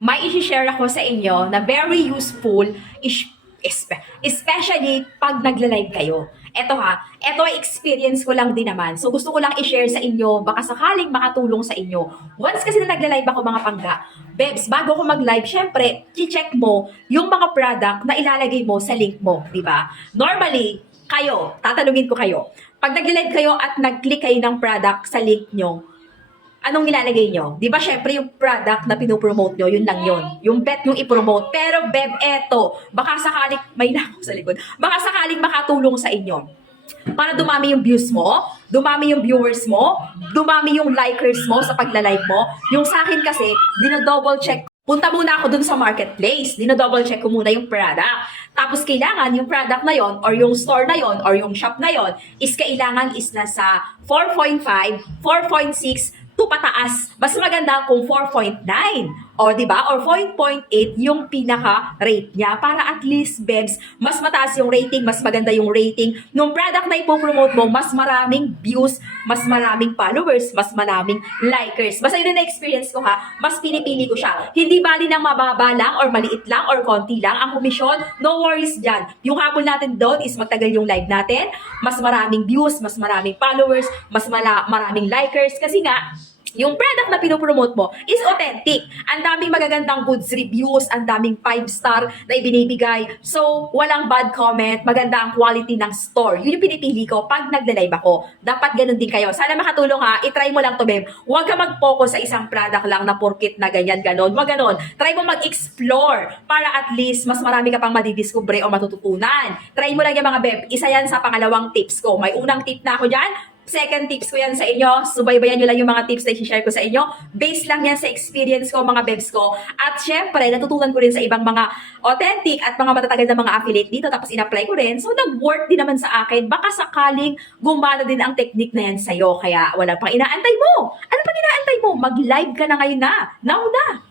may i-share ako sa inyo na very useful, especially pag nagla-live kayo. Ito ay experience ko lang din naman. So gusto ko lang i-share sa inyo, baka sakaling makatulong sa inyo. Once kasi na nagla-live ako mga pangga, Bebs, bago ko mag-live, syempre, i-check mo yung mga product na ilalagay mo sa link mo, di ba? Normally, kayo, tatanungin ko kayo, pag nagla-live kayo at nag-click kayo ng product sa link nyo, anong nilalagay nyo? Di ba syempre yung product na pinopromote nyo, yun lang yun. Yung bet yung i-promote. Pero Beb, eto, baka sakaling, may nako sa likod, baka sakaling makatulong sa inyo. Para dumami yung views mo, dumami yung viewers mo, dumami yung likers mo sa pagla-live mo. Yung sa akin kasi, dino-double check. Punta muna ako dun sa marketplace. Dino-double check ko muna yung product. Tapos kailangan yung product na yon or yung store na yon or yung shop na yon is kailangan is nasa 4.5, 4.6 to pataas. Mas maganda kung 4.9 o di ba? Or 4.8 yung pinaka-rate niya para at least, Bebs, mas mataas yung rating, mas maganda yung rating nung product na ipopromote mo, mas maraming views, mas maraming followers, mas maraming likers. Basta yun na experience ko ha, mas pinipili ko siya. Hindi bali ng mababa lang or maliit lang or konti lang ang komisyon, no worries dyan. Yung habol natin doon is magtagal yung live natin, mas maraming views, mas maraming followers, mas maraming likers kasi nga, yung product na pinopromote mo is authentic. Ang daming magagandang goods reviews, ang daming 5-star na ibinibigay. So, walang bad comment, maganda ang quality ng store. Yun yung pinipili ko pag nagla-live ako. Dapat ganun din kayo. Sana makatulong ha, itry mo lang to, Beb. Huwag ka mag-focus sa isang product lang na porkit na ganyan, ganon. Huwag ganon. Try mo mag-explore para at least mas marami ka pang madidiscover o matututunan. Try mo lang yung mga Beb. Isa yan sa pangalawang tips ko. May unang tip na ako dyan. Second tips ko yan sa inyo. Subaybayan nyo lang yung mga tips na i-share ko sa inyo. Based lang yan sa experience ko, mga Bebs ko. At syempre, natutunan ko rin sa ibang mga authentic at mga matatagal na mga affiliate dito. Tapos in-apply ko rin. So, nag-work din naman sa akin. Baka sakaling gumana din ang technique na yan sa'yo. Kaya wala pang inaantay mo. Ano pang inaantay mo? Mag-live ka na ngayon na. Now na.